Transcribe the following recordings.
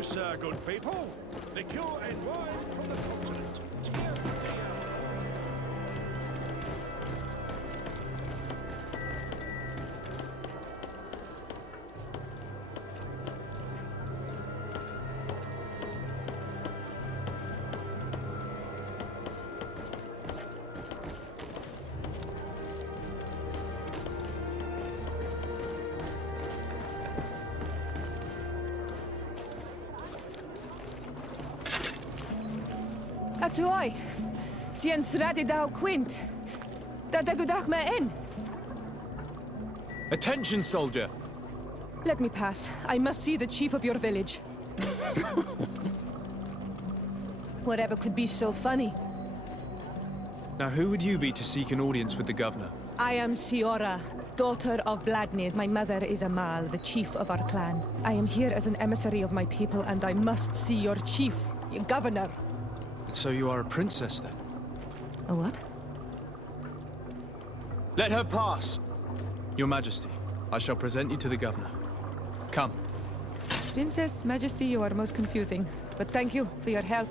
closer, good people. Liqueur and wine from the continent. Cheer, cheer. Atoy, Siens Radidau Quint. Dadagudach me in. Attention, soldier! Let me pass. I must see the chief of your village. Whatever could be so funny. Now, who would you be to seek an audience with the governor? I am Siora, daughter of Vladnid. My mother is Amal, the chief of our clan. I am here as an emissary of my people, and I must see your chief, your governor. So you are a princess, then? A what? Let her pass! Your Majesty, I shall present you to the governor. Come. Princess, Majesty, you are most confusing. But thank you for your help.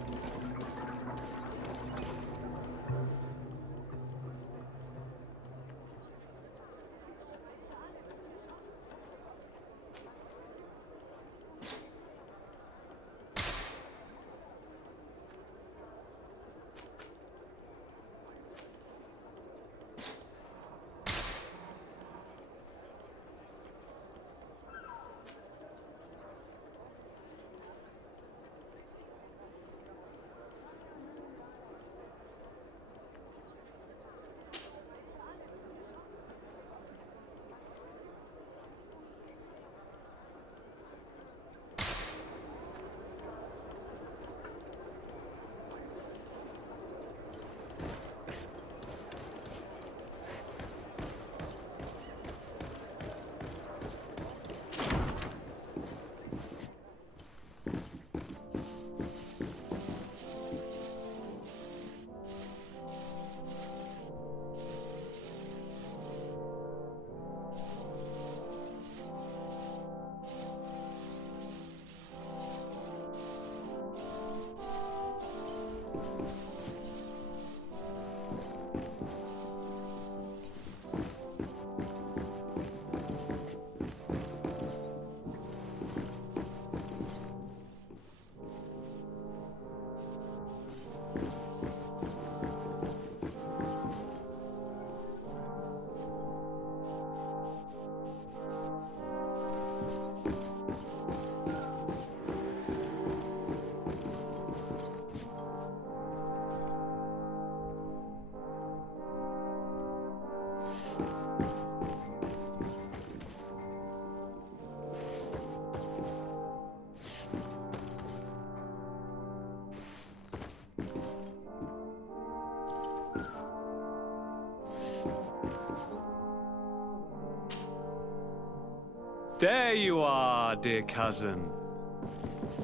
There you are, dear cousin.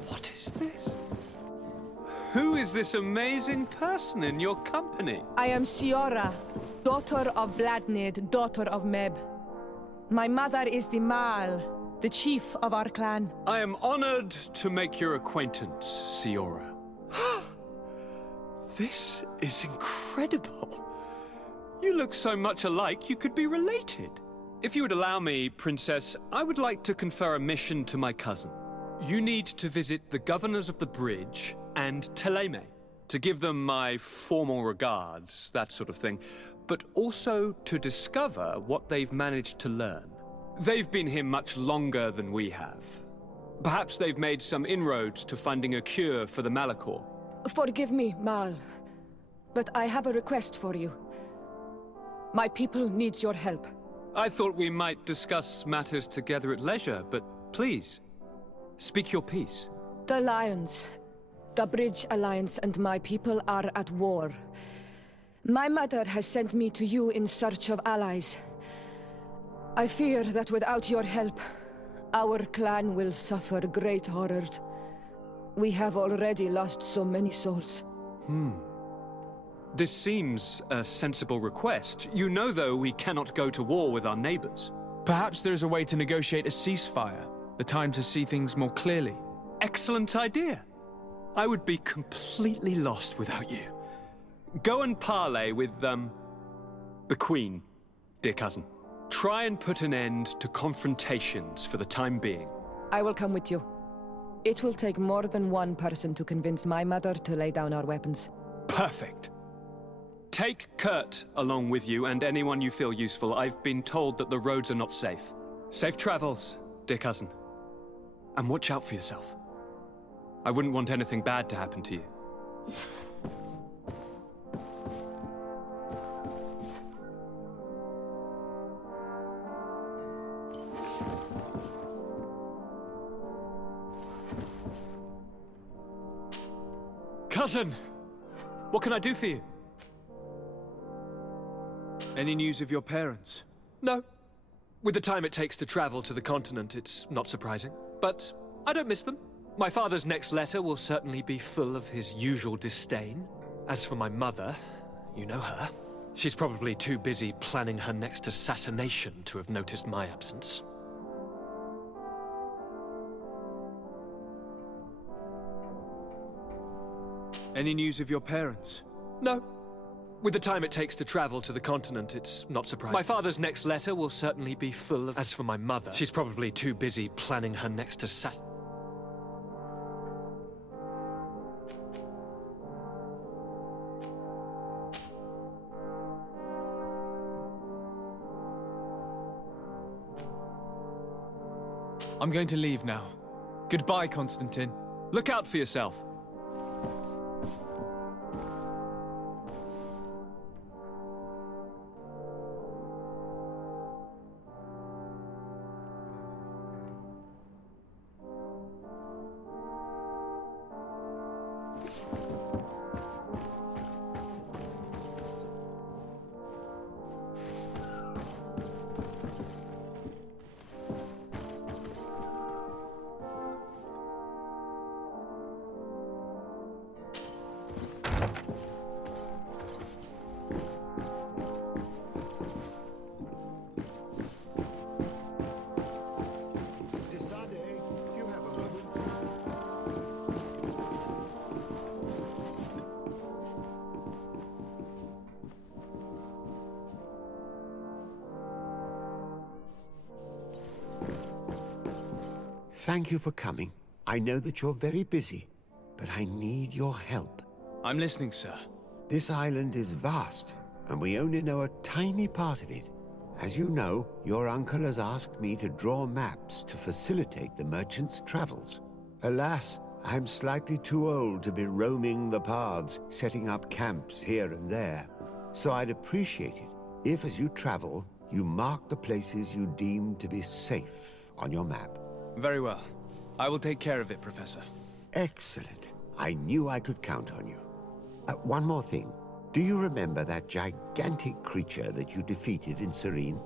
What is this? Who is this amazing person in your company? I am Siora, daughter of Vladnid, daughter of Meb. My mother is the Mal, the chief of our clan. I am honored to make your acquaintance, Siora. This is incredible. You look so much alike you could be related. If you would allow me, Princess, I would like to confer a mission to my cousin. You need to visit the governors of the bridge and Teleme to give them my formal regards, that sort of thing, but also to discover what they've managed to learn. They've been here much longer than we have. Perhaps they've made some inroads to finding a cure for the Malachor. Forgive me, Mal, but I have a request for you. My people needs your help. I thought we might discuss matters together at leisure, but please, speak your piece. The Lions, the Bridge Alliance and my people are at war. My mother has sent me to you in search of allies. I fear that without your help, our clan will suffer great horrors. We have already lost so many souls. This seems a sensible request. You know, though, we cannot go to war with our neighbors. Perhaps there is a way to negotiate a ceasefire, the time to see things more clearly. excellent idea. I would be completely lost without you. Go and parley with, the Queen, dear cousin. Try and put an end to confrontations for the time being. I will come with you. It will take more than one person to convince my mother to lay down our weapons. Perfect. Take Kurt along with you and anyone you feel useful. I've been told that the roads are not safe. Safe travels, dear cousin. And watch out for yourself. I wouldn't want anything bad to happen to you. Cousin! What can I do for you? Any news of your parents? No. With the time it takes to travel to the continent, it's not surprising. But I don't miss them. My father's next letter will certainly be full of his usual disdain. As for my mother, you know her. She's probably too busy planning her next assassination to have noticed my absence. Any news of your parents? No. With the time it takes to travel to the continent, it's not surprising. My father's next letter will certainly be full of... As for my mother, she's probably too busy planning her next assassination. I'm going to leave now. Goodbye, Constantine. Look out for yourself. Thank you for coming. I know that you're very busy, but I need your help. I'm listening, sir. This island is vast, and we only know a tiny part of it. As you know, your uncle has asked me to draw maps to facilitate the merchant's travels. Alas, I'm slightly too old to be roaming the paths, setting up camps here and there. So I'd appreciate it if, as you travel, you mark the places you deem to be safe on your map. Very well. I will take care of it, Professor. Excellent. I knew I could count on you. One more thing. Do you remember that gigantic creature that you defeated in Serene?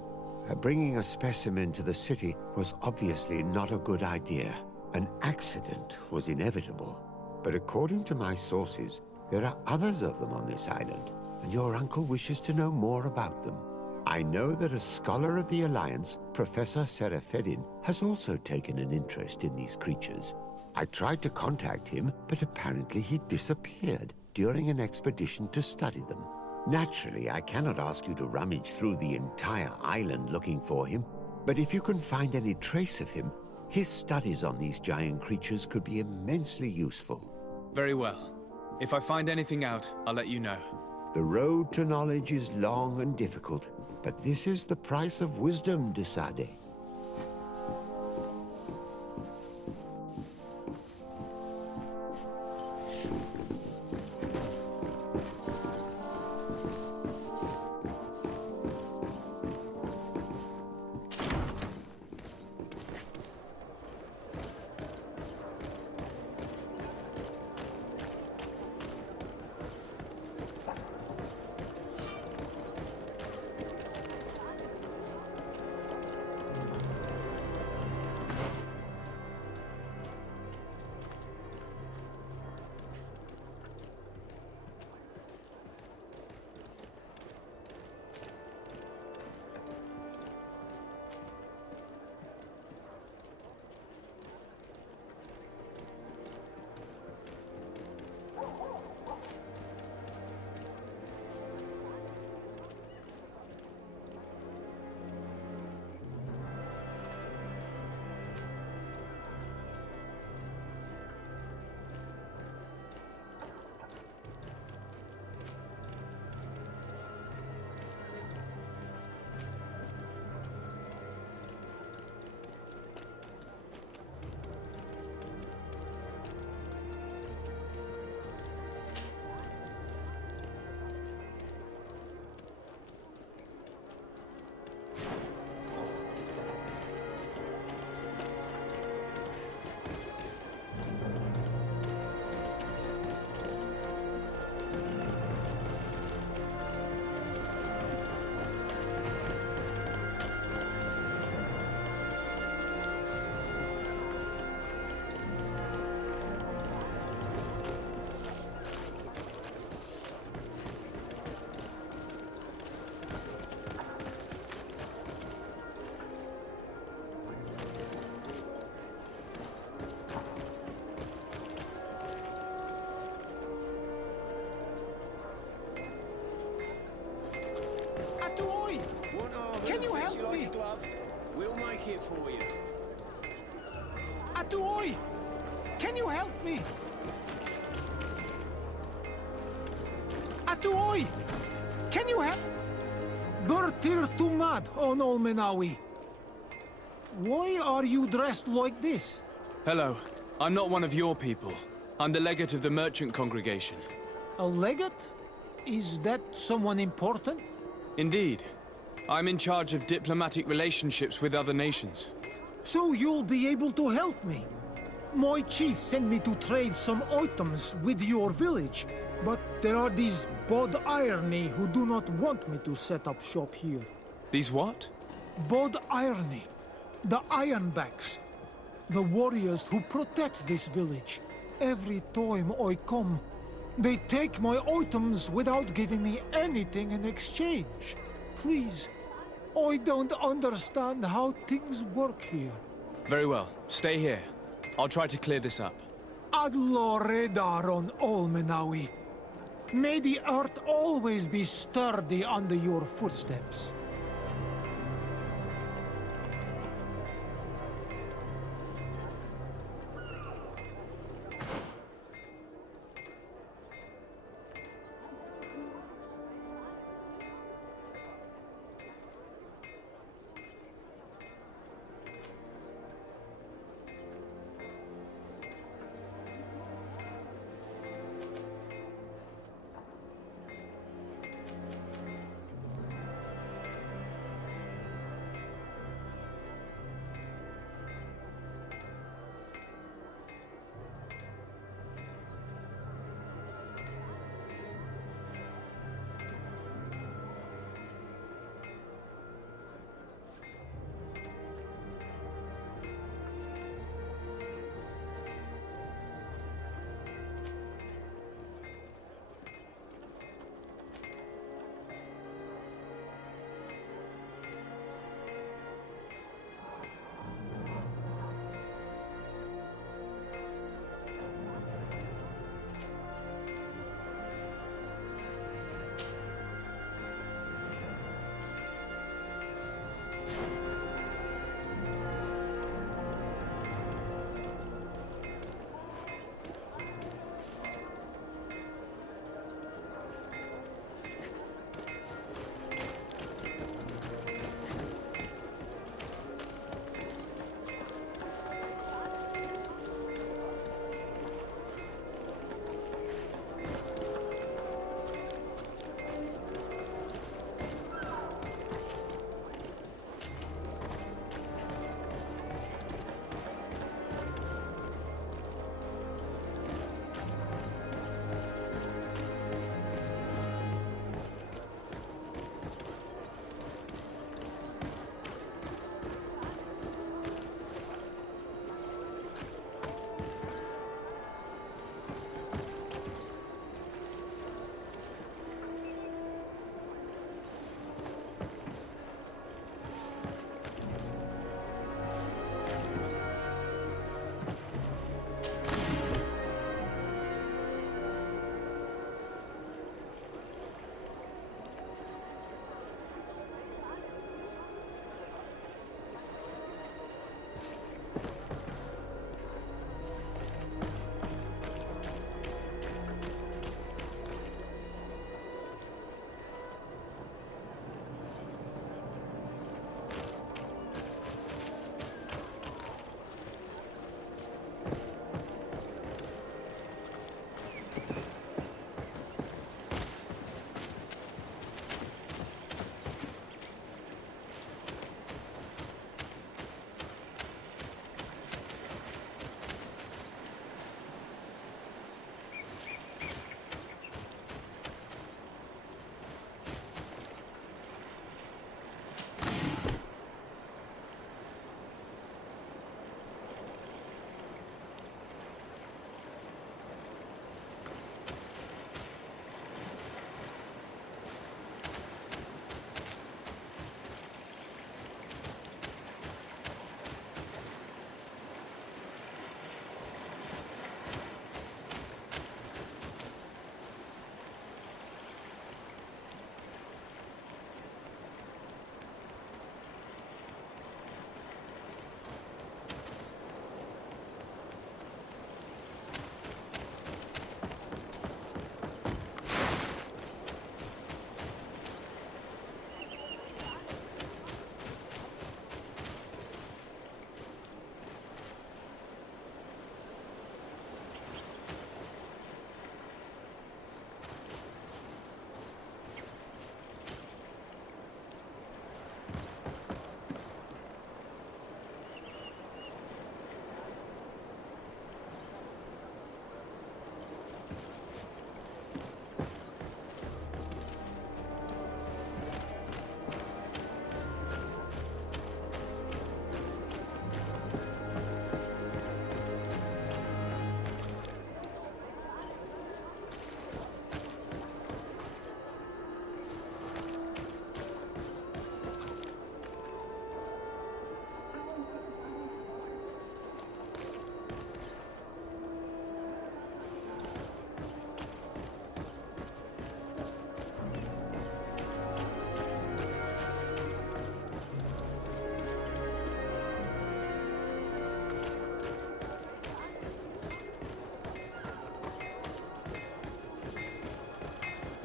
Bringing a specimen to the city was obviously not a good idea. An accident was inevitable. But according to my sources, there are others of them on this island, and your uncle wishes to know more about them. I know that a scholar of the Alliance, Professor Serafedin, has also taken an interest in these creatures. I tried to contact him, but apparently he disappeared during an expedition to study them. Naturally, I cannot ask you to rummage through the entire island looking for him, but if you can find any trace of him, his studies on these giant creatures could be immensely useful. Very well. If I find anything out, I'll let you know. The road to knowledge is long and difficult, but this is the price of wisdom, de Sade. it for you. Atuoi! Can you help me? Atuoi! Can you help? Bertir Tumad on Olmenawi. Why are you dressed like this? Hello. I'm not one of your people. I'm the legate of the merchant congregation. A legate? Is that someone important? Indeed. I'm in charge of diplomatic relationships with other nations. So you'll be able to help me. My chief sent me to trade some items with your village, but there are these Bod Irony who do not want me to set up shop here. These what? Bod Irony, the Ironbacks, the warriors who protect this village. Every time I come, they take my items without giving me anything in exchange. Please, I don't understand how things work here. Very well. Stay here. I'll try to clear this up. Adlo Redar on Olmenawi. May the earth always be sturdy under your footsteps.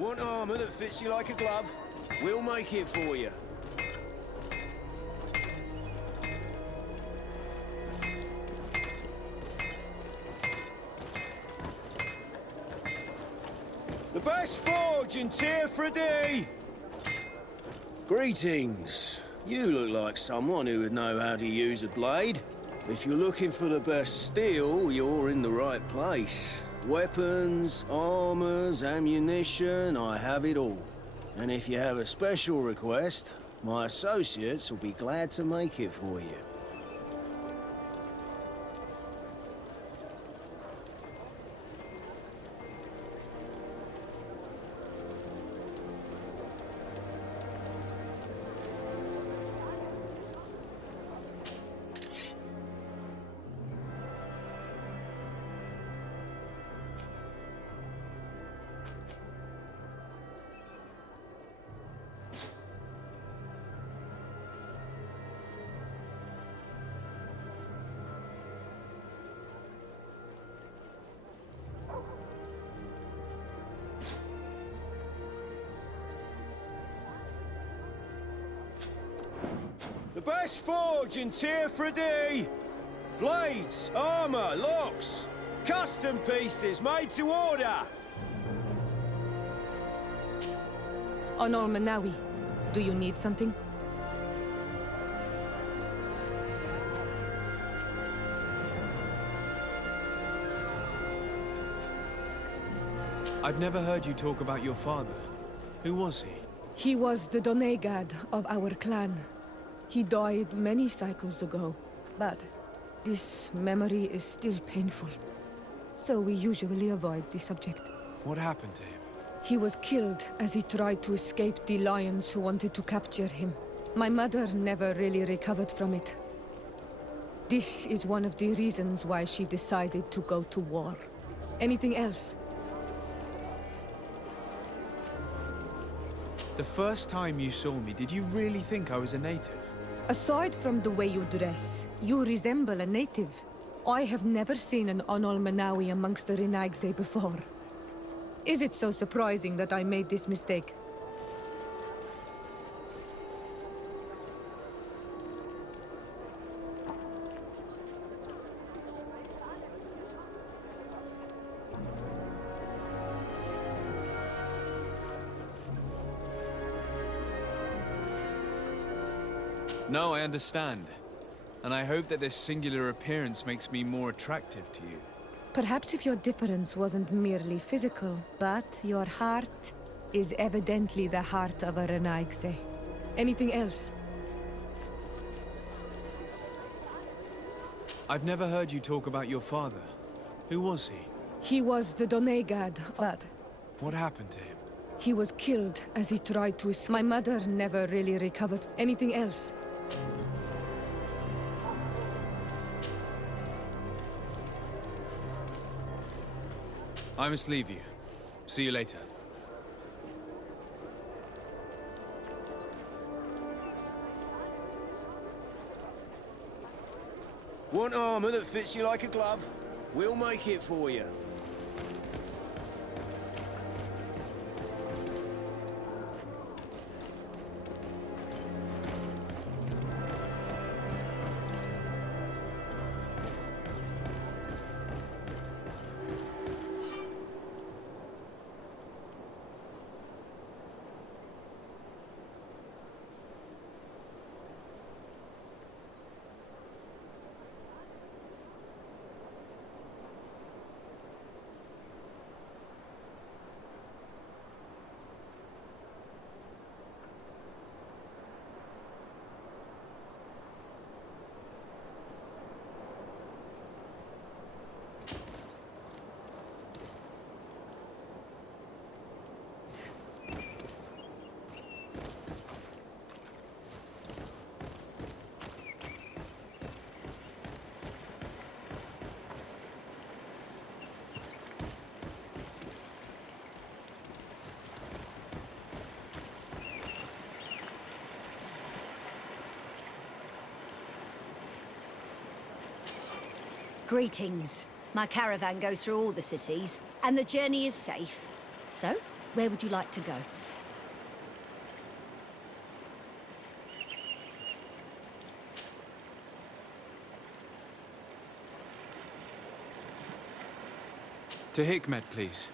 Want armor that fits you like a glove? We'll make it for you. The best forge in Tier 3D! Greetings. You look like someone who would know how to use a blade. If you're looking for the best steel, you're in the right place. Weapons, armors, ammunition, I have it all. And if you have a special request, my associates will be glad to make it for you. The best forge in Tier 3D! Blades, armor, locks, custom pieces made to order! Manawi, do you need something? I've never heard you talk about your father. Who was he? He was the Donegad of our clan. He died many cycles ago, but this memory is still painful. So we usually avoid the subject. What happened to him? He was killed as he tried to escape the lions who wanted to capture him. My mother never really recovered from it. This is one of the reasons why she decided to go to war. Anything else? The first time you saw me, did you really think I was a native? Aside from the way you dress, you resemble a native. I have never seen an Manawi amongst the Renaigse before. Is it so surprising that I made this mistake? No, I understand. And I hope that this singular appearance makes me more attractive to you. Perhaps if your difference wasn't merely physical, but your heart is evidently the heart of a Renaigse. Anything else? I've never heard you talk about your father. Who was he? He was the Donegad, but What happened to him? he was killed as he tried to escape. My mother never really recovered. Anything else? I must leave you. See you later. Want armor that fits you like a glove? We'll make it for you. Greetings. My caravan goes through all the cities, and the journey is safe. So, Where would you like to go? To Hikmet, please.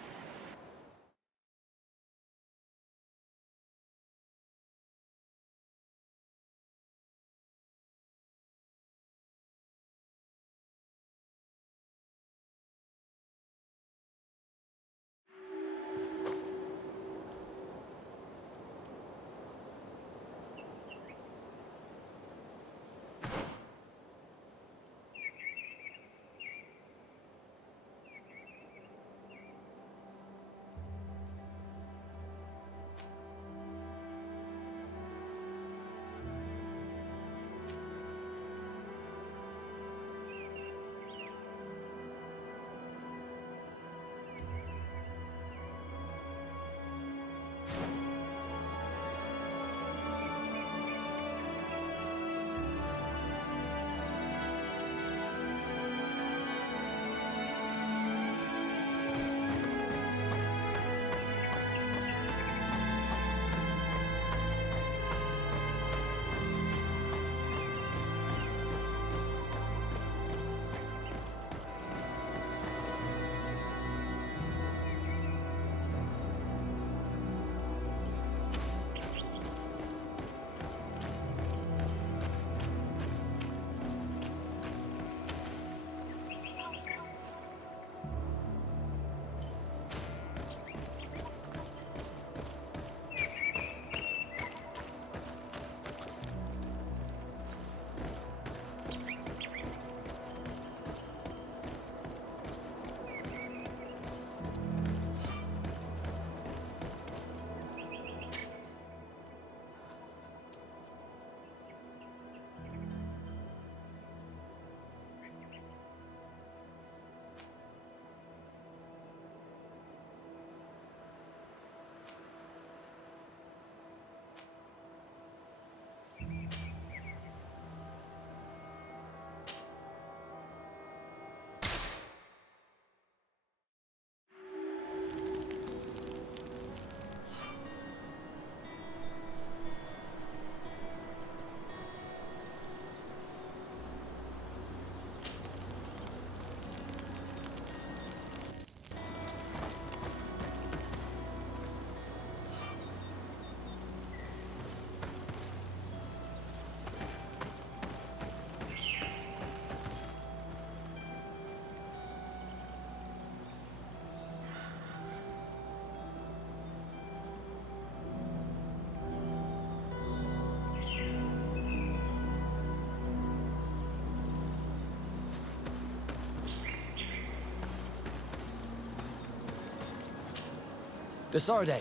Desarde,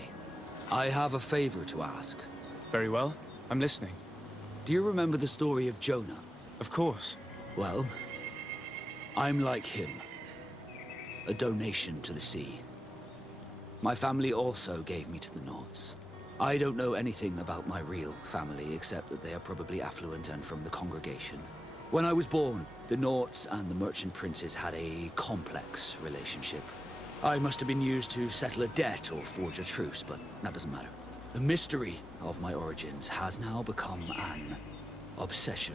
I have a favor to ask. Very well. I'm listening. Do you remember the story of Jonah? Of course. Well, I'm like him. A donation to the sea. My family also gave me to the Nords. I don't know anything about my real family, except that they are probably affluent and from the congregation. When I was born, the Nords and the merchant princes had a complex relationship. I must have been used to settle a debt or forge a truce, but that doesn't matter. The mystery of my origins has now become an obsession.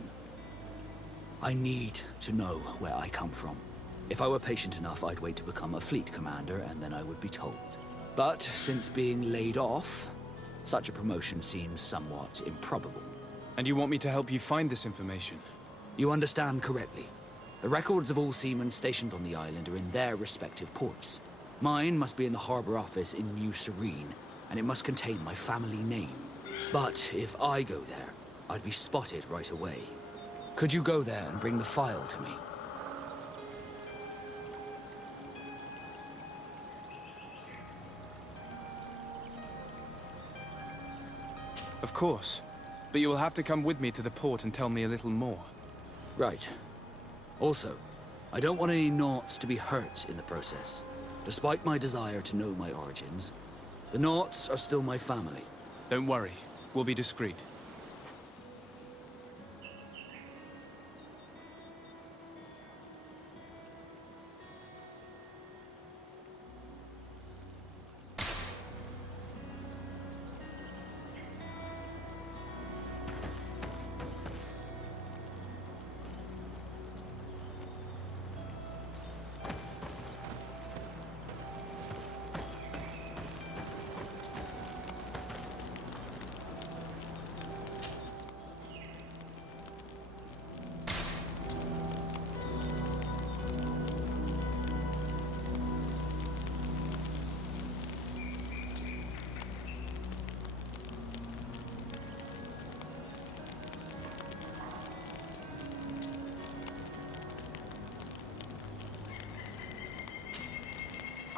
I need to know where I come from. If I were patient enough, I'd wait to become a fleet commander, and then I would be told. But since being laid off, such a promotion seems somewhat improbable. And you want me to help you find this information? You understand correctly. The records of all seamen stationed on the island are in their respective ports. Mine must be in the harbor office in New Serene, and it must contain my family name. But if I go there, I'd be spotted right away. Could you go there and bring the file to me? Of course. But you will have to come with me to the port and tell me a little more. Right. Also, I don't want any Naughts to be hurt in the process. Despite my desire to know my origins, the Naughts are still my family. Don't worry. We'll be discreet.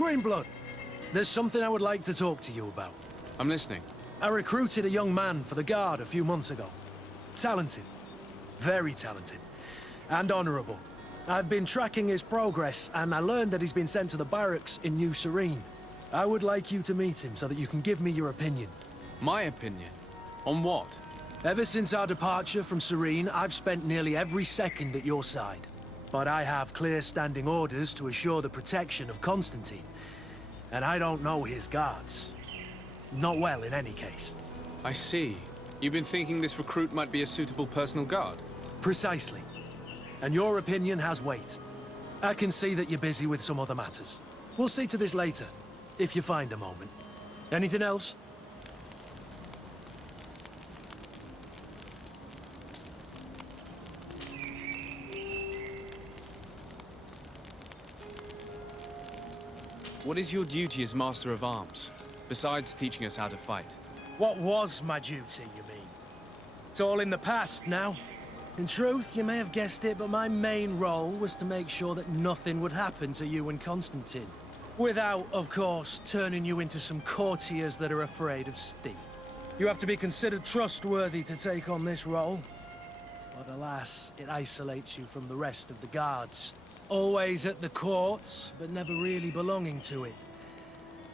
Greenblood, there's something I would like to talk to you about. I'm listening. I recruited a young man for the Guard a few months ago. Talented. Very talented. And honourable. I've been tracking his progress, and I learned that he's been sent to the barracks in New Serene. I would like you to meet him so that you can give me your opinion. My opinion? On what? Ever since our departure from Serene, I've spent nearly every second at your side. But I have clear standing orders to assure the protection of Constantine. And I don't know his guards. Not well, in any case. I see. You've been thinking this recruit might be a suitable personal guard? Precisely. And your opinion has weight. I can see that you're busy with some other matters. We'll see to this later, if you find a moment. Anything else? What is your duty as Master of Arms, besides teaching us how to fight? What was my duty, you mean? It's all in the past now. In truth, you may have guessed it, but my main role was to make sure that nothing would happen to you and Constantine. Without, of course, turning you into some courtiers that are afraid of steam. You have to be considered trustworthy to take on this role. But alas, it isolates you from the rest of the guards. Always at the court, but never really belonging to it.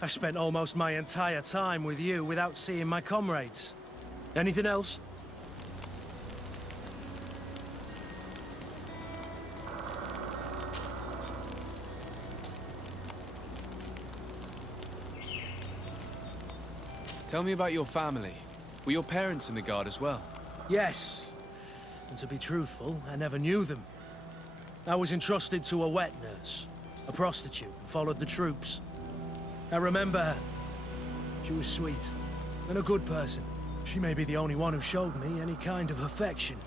I spent almost my entire time with you without seeing my comrades. Anything else? Tell me about your family. Were your parents in the Guard as well? Yes. And to be truthful, I never knew them. I was entrusted to a wet nurse, a prostitute who followed the troops. I remember her. She was sweet and a good person. She may be the only one who showed me any kind of affection.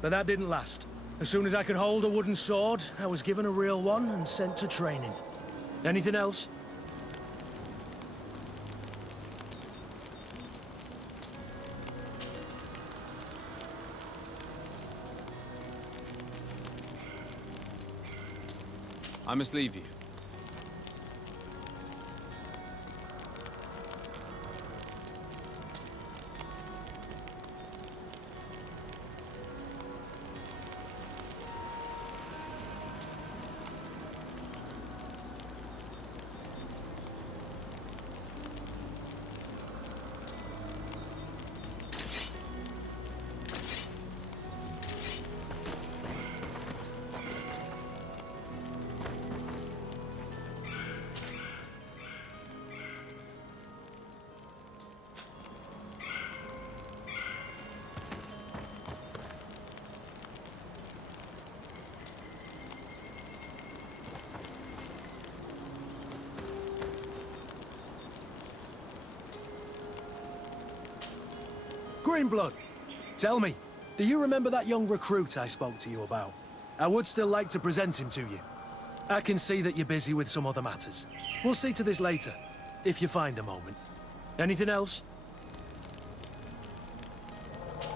But that didn't last. As soon as I could hold a wooden sword, I was given a real one and sent to training. Anything else? I must leave you. Greenblood, tell me, do you remember that young recruit I spoke to you about? I would still like to present him to you. I can see that you're busy with some other matters. We'll see to this later, if you find a moment. Anything else?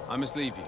I must leave you.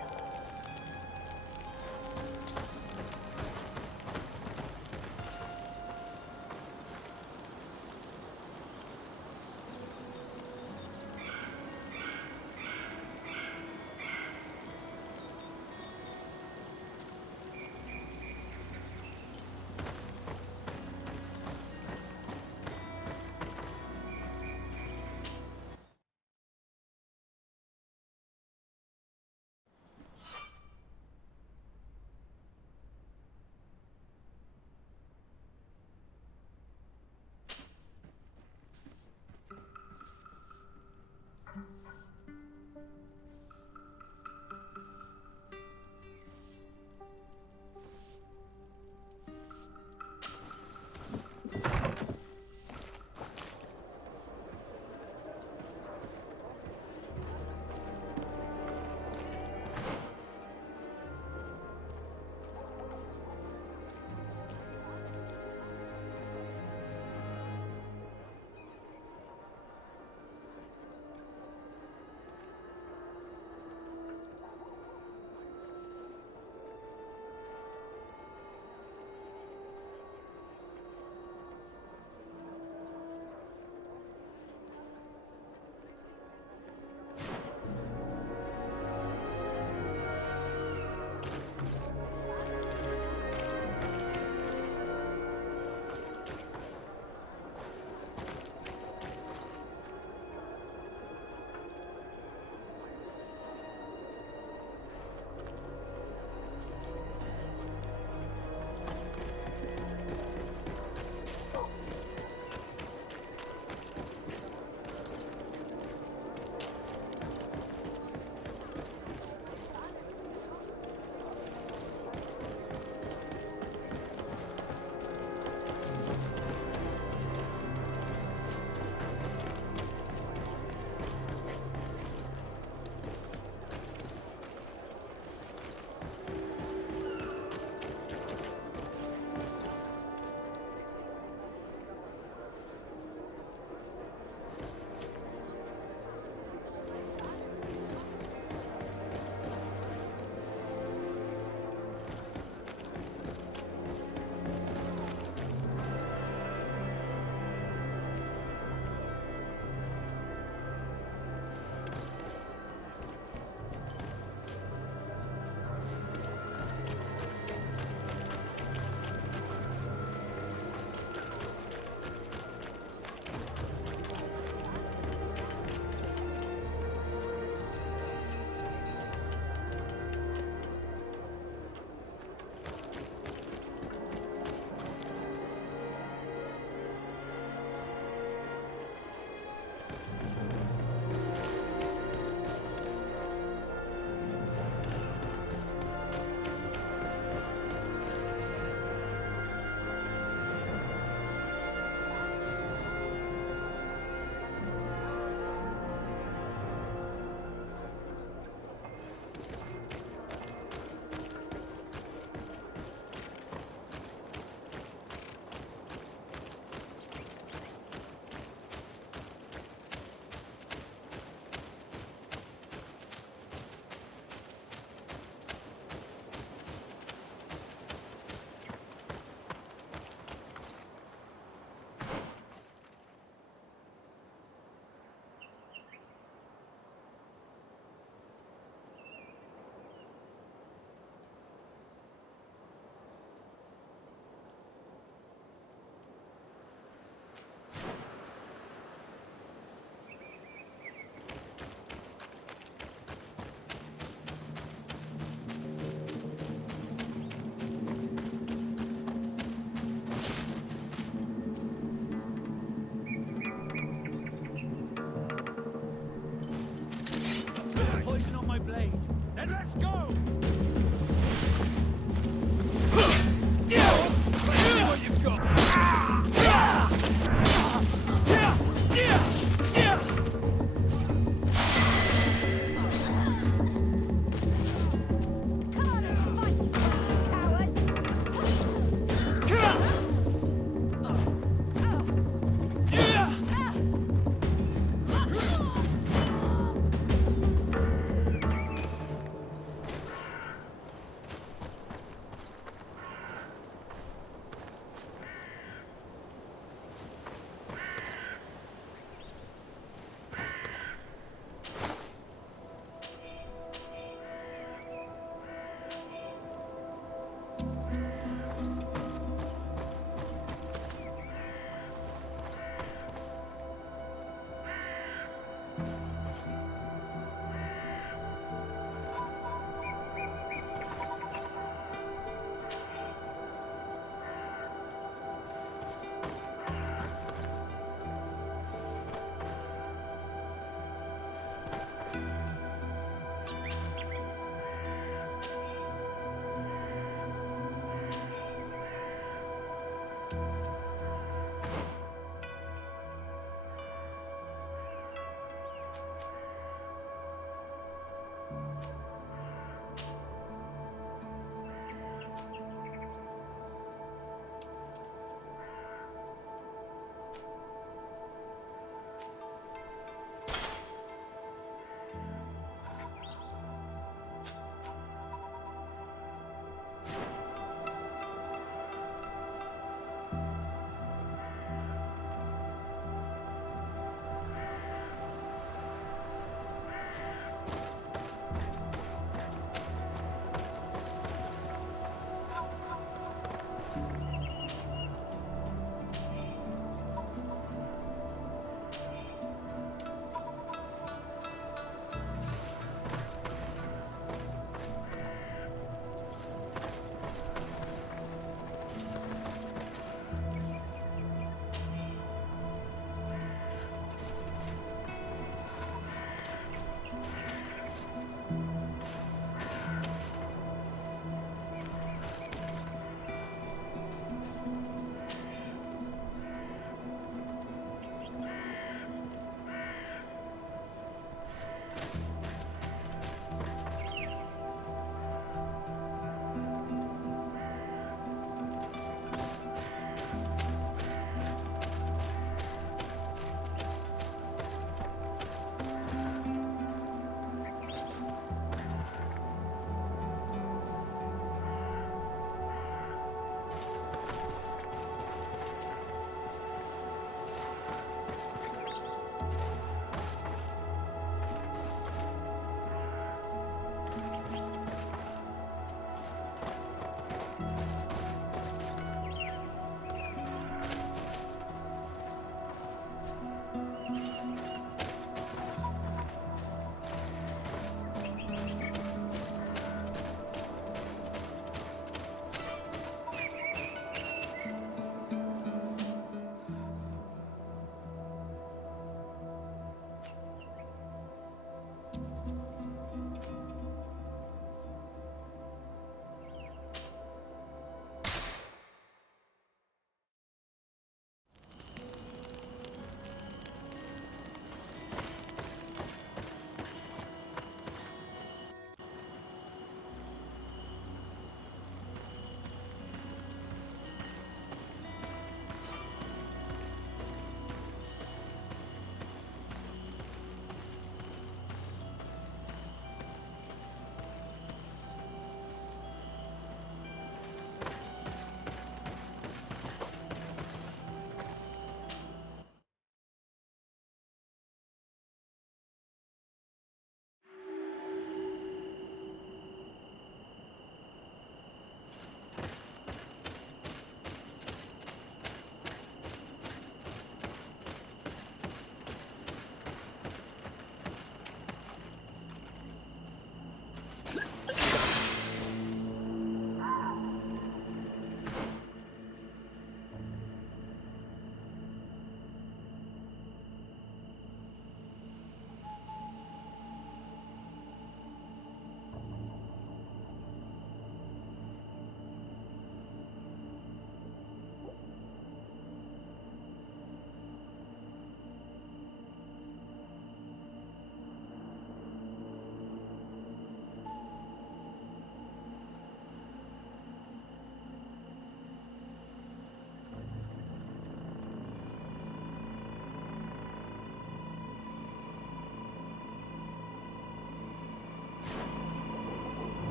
blade. Then let's go! Let's see what you've got. Come on and fight, you bunch of cowards!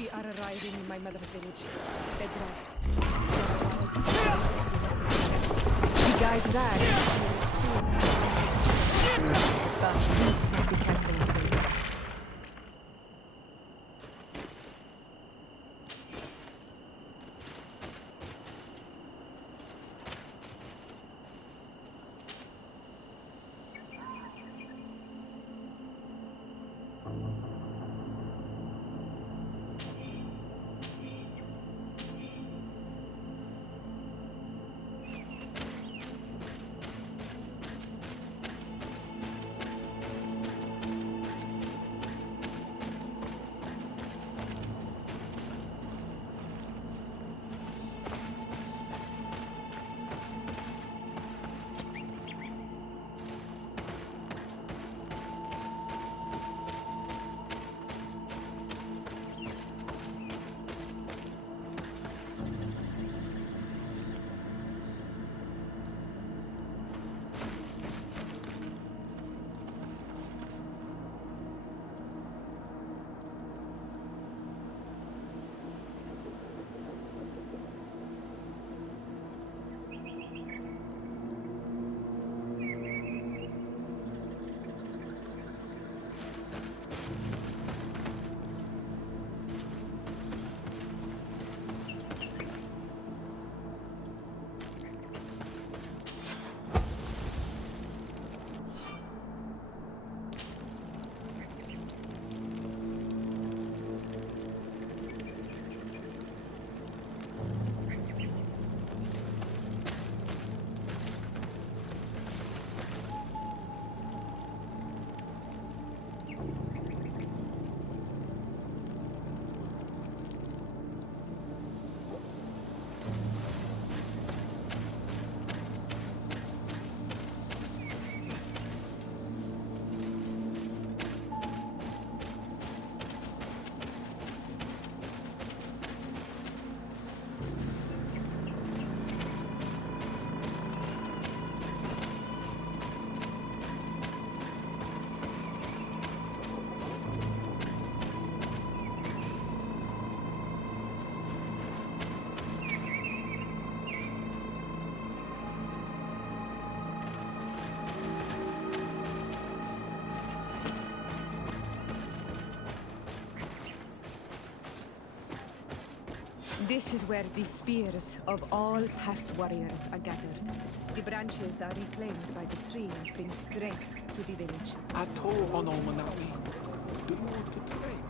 We are arriving in my mother's village. The dress. The guys ran. But we must be careful of them. This is where the spears of all past warriors are gathered. The branches are reclaimed by the tree and bring strength to the village. ОНЛАЙН. Do you want to trade?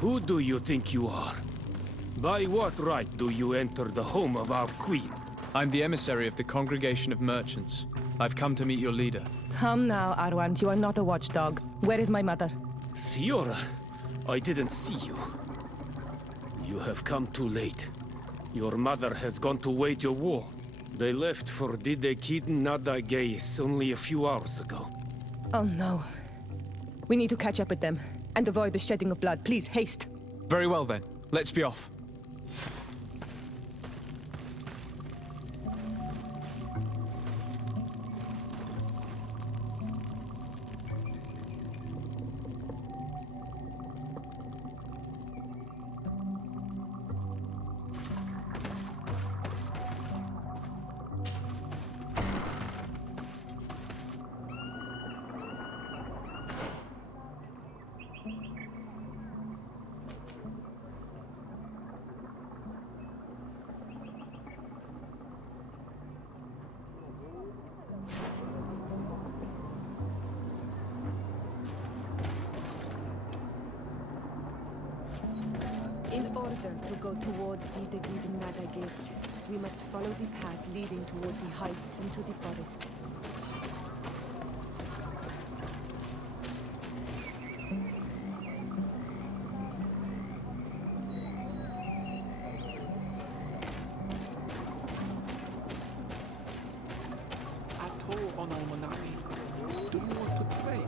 Who do you think you are? By what right do you enter the home of our queen? I'm the emissary of the Congregation of Merchants. I've come to meet your leader. Come now, Arwand. You are not a watchdog. Where is my mother? Siora, I didn't see you. You have come too late. Your mother has gone to wage a war. They left for Didekiden Nadagais only a few hours ago. Oh no. We need to catch up with them and avoid the shedding of blood. Please, haste. Very well then. Let's be off. In order to go towards Didekiden Nadagais, we must follow the path leading toward the heights into the forest. on Almanawi. Do you want to trade?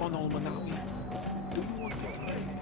On Almanawi. Do you want to trade?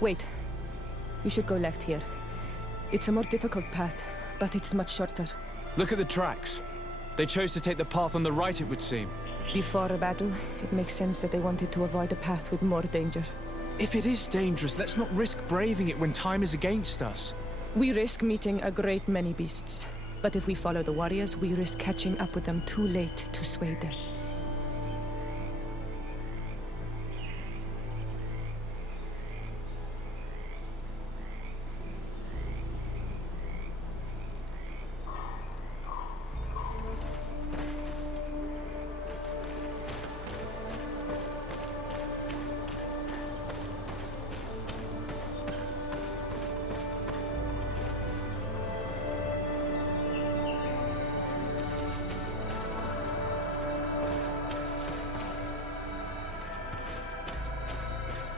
Wait. We should go left here. It's a more difficult path, but it's much shorter. Look at the tracks. They chose to take the path on the right, it would seem. Before a battle, it makes sense that they wanted to avoid a path with more danger. If it is dangerous, let's not risk braving it when time is against us. We risk meeting a great many beasts. But if we follow the warriors, we risk catching up with them too late to sway them.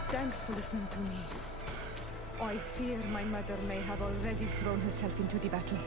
Thanks for listening to me. I fear my mother may have already thrown herself into the battle.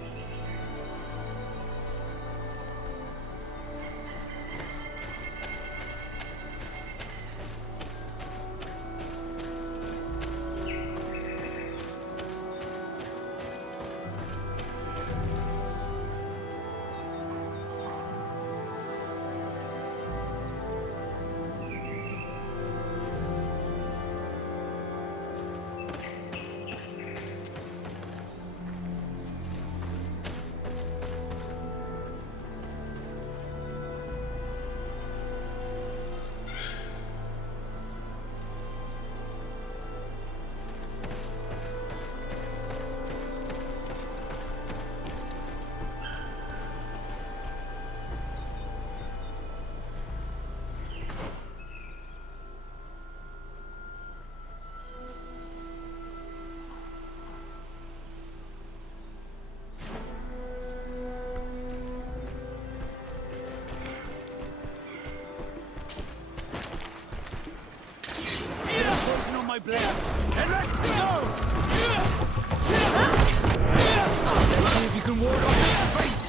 My blade. And let's go! Let's see if you can ward off this fate!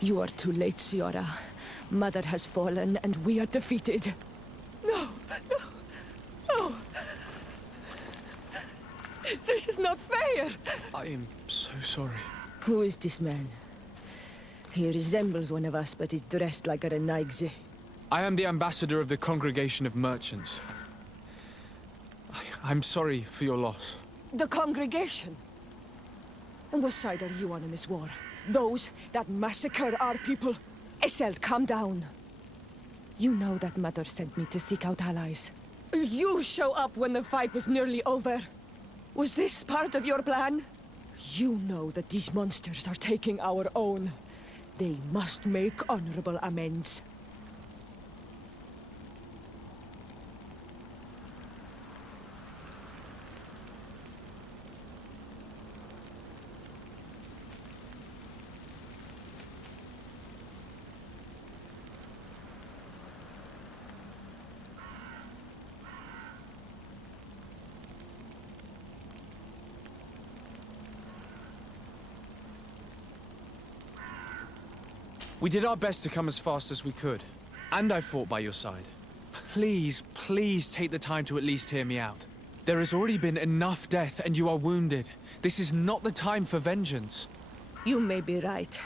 You are too late, Siora. Mother has fallen, and we are defeated. No, no, no. This is not fair. I am so sorry. Who is this man? He resembles one of us, but is dressed like a Renaigze. I am the ambassador of the Congregation of Merchants. I'm sorry for your loss. The congregation? And what side are you on in this war? Those that massacre our people? Essel, calm down. You know that Mother sent me to seek out allies. You show up when the fight was nearly over. Was this part of your plan? You know that these monsters are taking our own. They must make honorable amends. We did our best to come as fast as we could, and I fought by your side. Please, please take the time to at least hear me out. There has already been enough death, and you are wounded. This is not the time for vengeance. You may be right.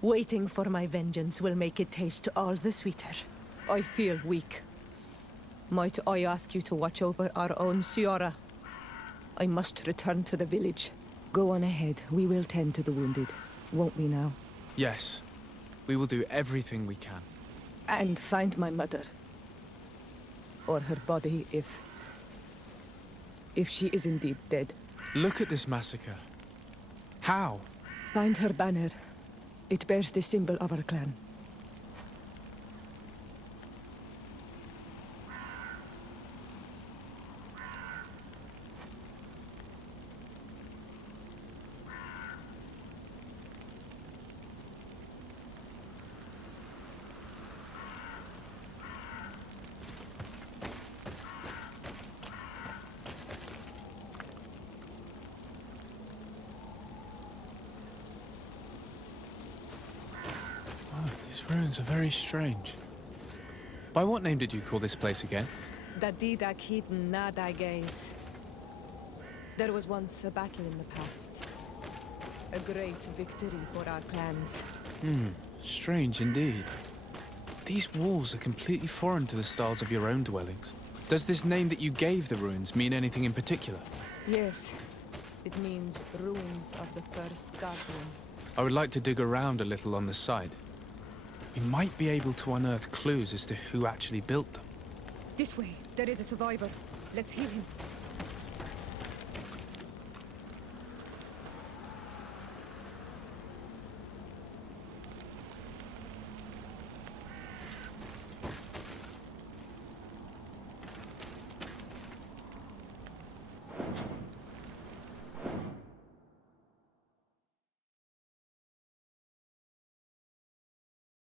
Waiting for my vengeance will make it taste all the sweeter. I feel weak. Might I ask you to watch over our own Siora? I must return to the village. Go on ahead. We will tend to the wounded. Won't we now? Yes. We will do everything we can. And find my mother. Or her body, if she is indeed dead. Look at this massacre. How? Find her banner. It bears the symbol of our clan. These ruins are very strange. By what name did you call this place again? Dadida Keaton Nada Gaze. There was once a battle in the past. A great victory for our clans. Strange indeed. These walls are completely foreign to the styles of your own dwellings. Does this name that you gave the ruins mean anything in particular? Yes. It means ruins of the first guardian. I would like to dig around a little on the side. We might be able to unearth clues as to who actually built them. This way. There is a survivor. Let's hear him.